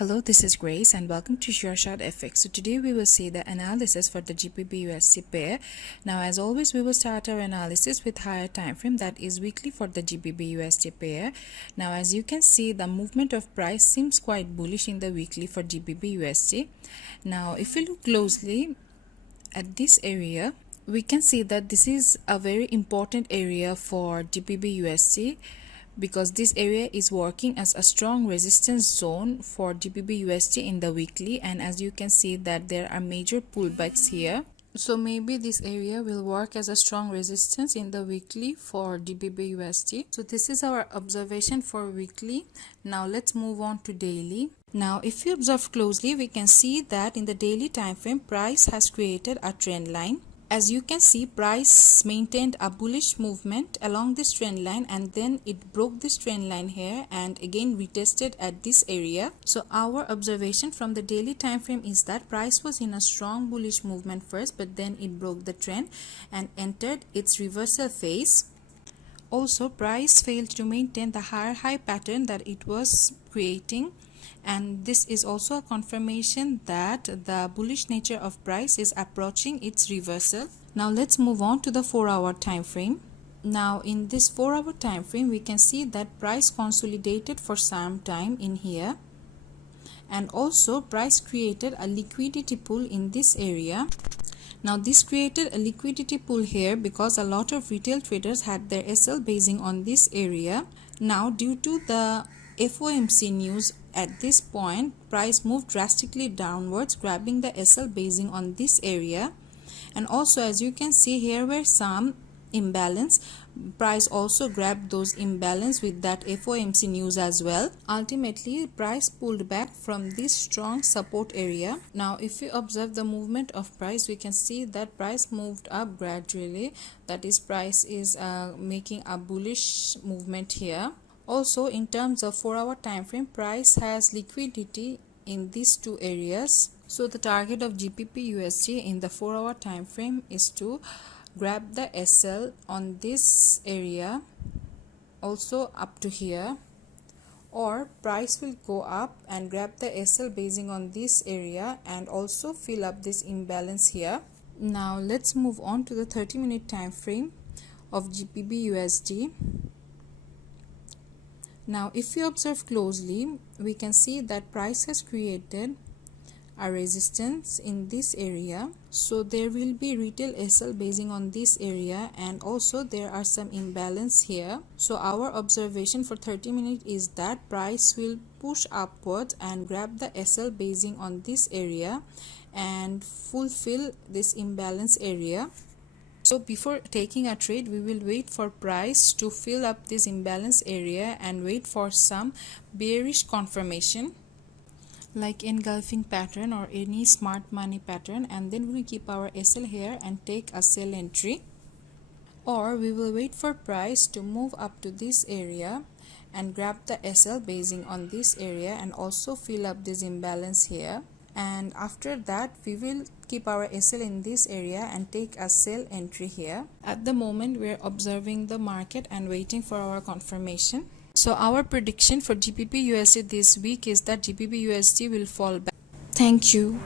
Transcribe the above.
Hello, this is Grace and welcome to SureShotFX. So today we will see the analysis for the GBPUSD pair. Now as always, we will start our analysis with higher time frame, that is weekly for the GBPUSD pair. Now as you can see, the movement of price seems quite bullish in the weekly for GBPUSD. Now if we look closely at this area, we can see that this is a very important area for GBPUSD, because this area is working as a strong resistance zone for GBPUSD in the weekly, and as you can see that there are major pullbacks here. So maybe this area will work as a strong resistance in the weekly for GBPUSD. So this is our observation for weekly. Now let's move on to daily. Now if you observe closely, we can see that in the daily time frame, price has created a trend line. As you can see, price maintained a bullish movement along this trend line, and then it broke this trend line here and again retested at this area. So our observation from the daily time frame is that price was in a strong bullish movement first, but then it broke the trend and entered its reversal phase. Also, price failed to maintain the higher high pattern that it was creating, and this is also a confirmation that the bullish nature of price is approaching its reversal. Now let's move on to the 4-hour time frame. Now in this 4-hour time frame, we can see that price consolidated for some time in here, and also price created a liquidity pool in this area. Now this created a liquidity pool here because a lot of retail traders had their SL basing on this area. Now due to the FOMC news at this point, price moved drastically downwards, grabbing the SL basing on this area. And also as you can see, here were some imbalance. Price also grabbed those imbalance with that FOMC news as well. Ultimately, price pulled back from this strong support area. Now if you observe the movement of price, we can see that price moved up gradually. That is, price is making a bullish movement here. Also, in terms of 4-hour time frame, price has liquidity in these two areas. So the target of GBPUSD in the 4-hour time frame is to grab the SL on this area, also up to here, or price will go up and grab the SL basing on this area and also fill up this imbalance here. Now let's move on to the 30-minute time frame of GBPUSD. Now if you observe closely, we can see that price has created a resistance in this area. So there will be retail SL basing on this area, and also there are some imbalance here. So our observation for 30 minutes is that price will push upwards and grab the SL basing on this area and fulfill this imbalance area. So before taking a trade, we will wait for price to fill up this imbalance area and wait for some bearish confirmation like engulfing pattern or any smart money pattern, and then we'll keep our SL here and take a sell entry. Or we will wait for price to move up to this area and grab the SL basing on this area and also fill up this imbalance here. And after that, we will keep our SL in this area and take a sell entry here. At the moment, we are observing the market and waiting for our confirmation. So our prediction for GBPUSD this week is that GBPUSD will fall back. Thank you.